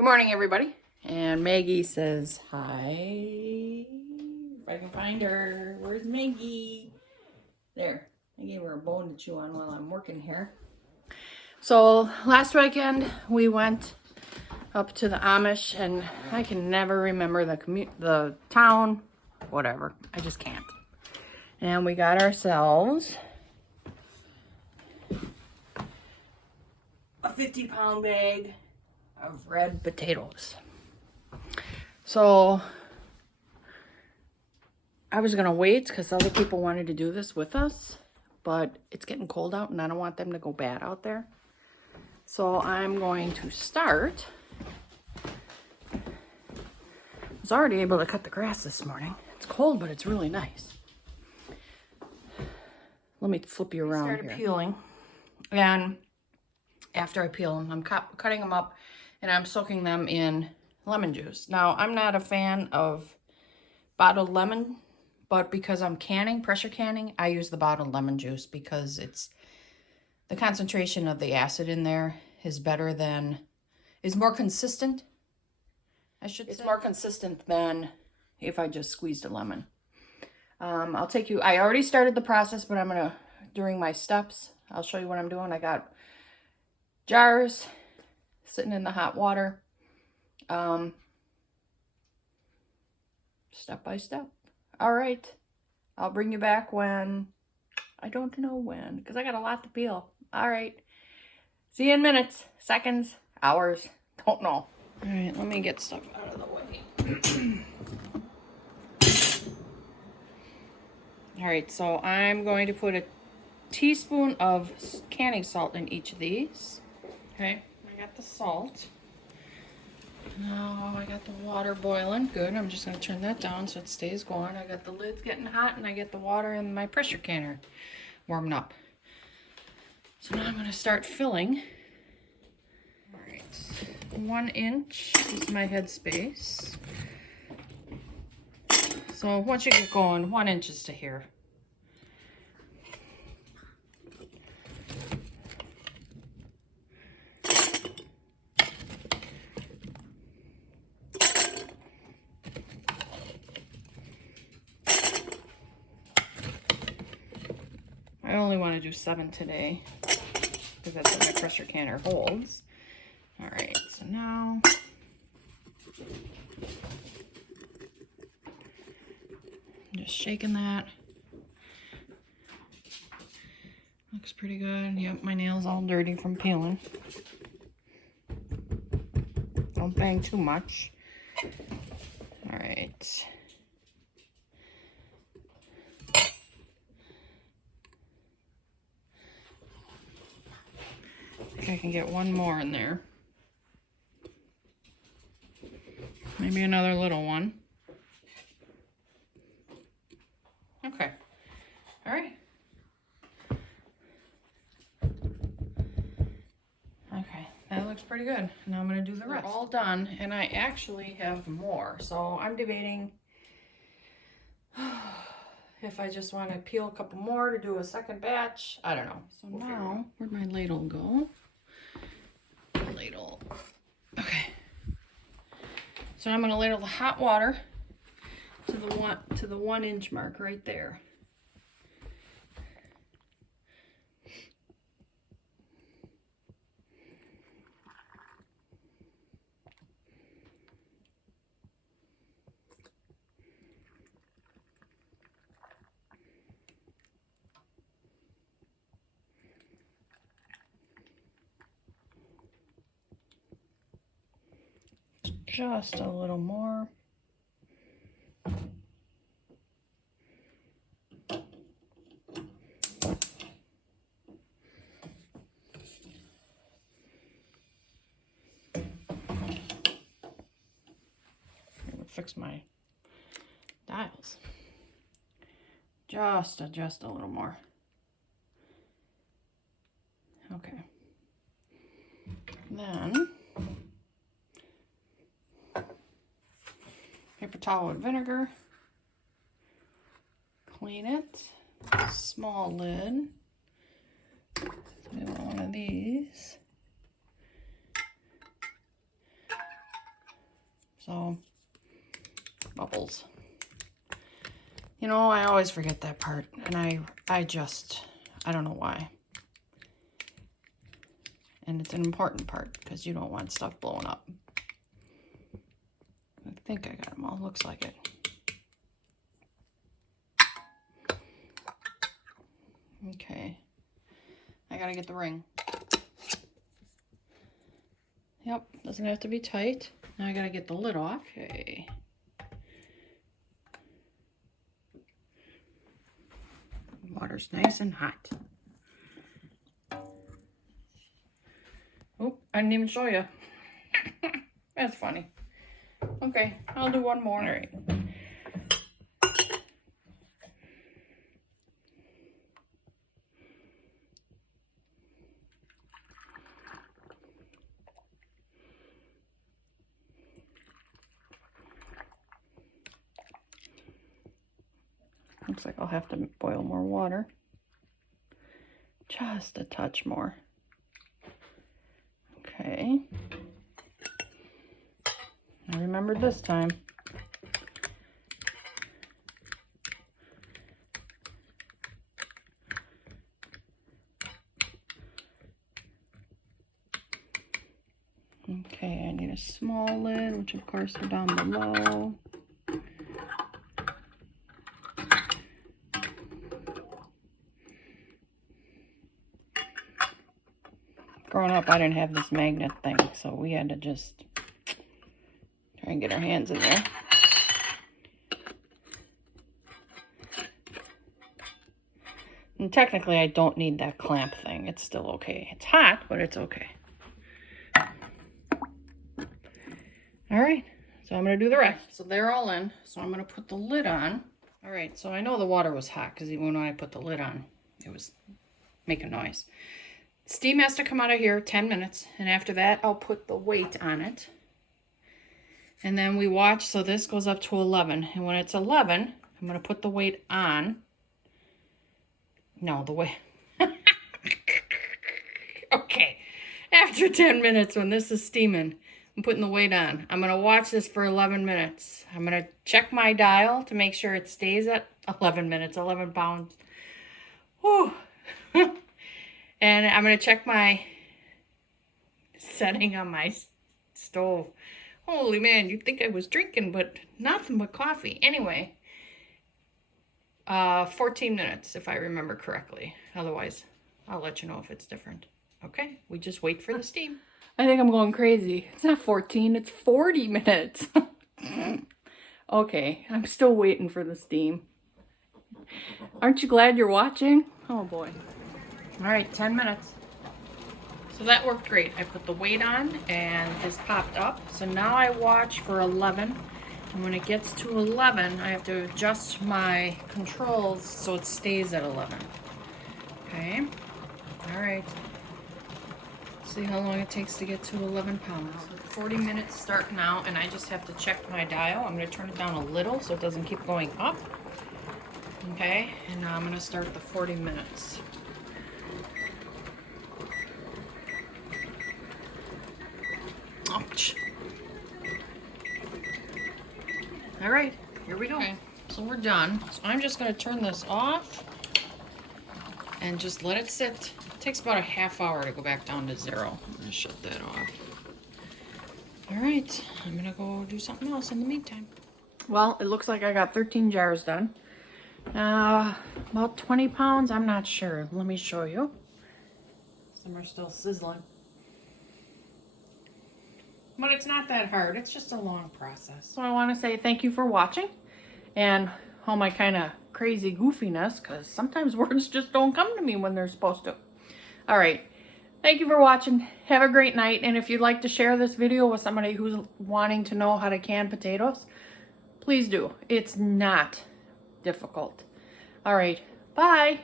Good morning, everybody. And Maggie says hi. If I can find her. Where's Maggie? There. I gave her a bone to chew on while I'm working here. So last weekend we went up to the Amish, and I can never remember the town, whatever. I just can't. And we got ourselves a 50-pound bag of red potatoes. So I was gonna wait because other people wanted to do this with us, but it's getting cold out and I don't want them to go bad out there. So I'm going to start. I was already able to cut the grass this morning. It's cold, but it's really nice. Let me flip you around. I started peeling, and after I peel them, I'm cutting them up and I'm soaking them in lemon juice. Now, I'm not a fan of bottled lemon, but because I'm canning, pressure canning, I use the bottled lemon juice because the concentration of the acid in there is more consistent, I should say. It's more consistent than if I just squeezed a lemon. I already started the process, but during my steps, I'll show you what I'm doing. I got jars sitting in the hot water, step by step. All right, I'll bring you back when, I don't know when, because I got a lot to peel. All right, see you in minutes, seconds, hours, don't know. All right, let me get stuff out of the way. All right, so I'm going to put a teaspoon of canning salt in each of these. Okay, I got the salt. Now I got the water boiling. Good, I'm just gonna turn that down so it stays going. I got the lids getting hot and I get the water in my pressure canner warming up. So now I'm gonna start filling. All right, 1 inch is my headspace. So once you get going, 1 inch is to here. I only want to do 7 today because that's what my pressure canner holds. All right, so now just shaking that. Looks pretty good. Yep, my nail's all dirty from peeling. Don't bang too much. All right. I think I can get one more in there. Maybe another little one. Okay. All right. Okay, that looks pretty good. Now I'm gonna do the rest. They're all done, and I actually have more. So I'm debating if I just want to peel a couple more to do a second batch. I don't know. So now, where'd my ladle go? Ladle. Okay. So I'm gonna ladle the hot water to the 1 inch mark right there. Just a little more. Fix my dials. Just a little more. Okay. Then paper towel with vinegar. Clean it. Small lid. So we want one of these. So, bubbles. You know, I always forget that part, and I don't know why. And it's an important part because you don't want stuff blowing up. I think I got them all. Looks like it. Okay. I gotta get the ring. Yep, doesn't have to be tight. Now I gotta get the lid off. Okay. Water's nice and hot. Oh, I didn't even show you. That's funny. Okay, I'll do one more. All right. Looks like I'll have to boil more water. Just a touch more. Okay. I remembered this time. Okay, I need a small lid, which of course are down below. Growing up, I didn't have this magnet thing, so we had to just try and get our hands in there. And technically, I don't need that clamp thing. It's still okay. It's hot, but it's okay. All right, so I'm going to do the rest. So they're all in, so I'm going to put the lid on. All right, so I know the water was hot because even when I put the lid on, it was making noise. Steam has to come out of here 10 minutes, and after that, I'll put the weight on it. And then we watch, so this goes up to 11. And when it's 11, I'm going to put the weight on. No, the weight. Okay. After 10 minutes, when this is steaming, I'm putting the weight on. I'm going to watch this for 11 minutes. I'm going to check my dial to make sure it stays at 11 minutes, 11 pounds. Whew. And I'm going to check my setting on my stove. Holy man, you'd think I was drinking, but nothing but coffee. Anyway, 14 minutes, if I remember correctly. Otherwise, I'll let you know if it's different. Okay, we just wait for the steam. I think I'm going crazy. It's not 14, it's 40 minutes. Okay, I'm still waiting for the steam. Aren't you glad you're watching? Oh boy. All right, 10 minutes. So that worked great. I put the weight on and this popped up. So now I watch for 11. And when it gets to 11, I have to adjust my controls so it stays at 11. Okay. All right. See how long it takes to get to 11 pounds. So 40 minutes start now, and I just have to check my dial. I'm going to turn it down a little so it doesn't keep going up. Okay, and now I'm going to start the 40 minutes. Ouch. All right, here we go. Okay, so we're done. So I'm just going to turn this off and just let it sit. It takes about a half hour to go back down to 0. I'm going to shut that off. All right, I'm going to go do something else in the meantime. Well, it looks like I got 13 jars done. About 20 pounds, I'm not sure. Let me show you. Some are still sizzling. But it's not that hard. It's just a long process. So I want to say thank you for watching and all my kind of crazy goofiness, because sometimes words just don't come to me when they're supposed to. All right. Thank you for watching. Have a great night. And if you'd like to share this video with somebody who's wanting to know how to can potatoes, please do. It's not difficult. All right. Bye.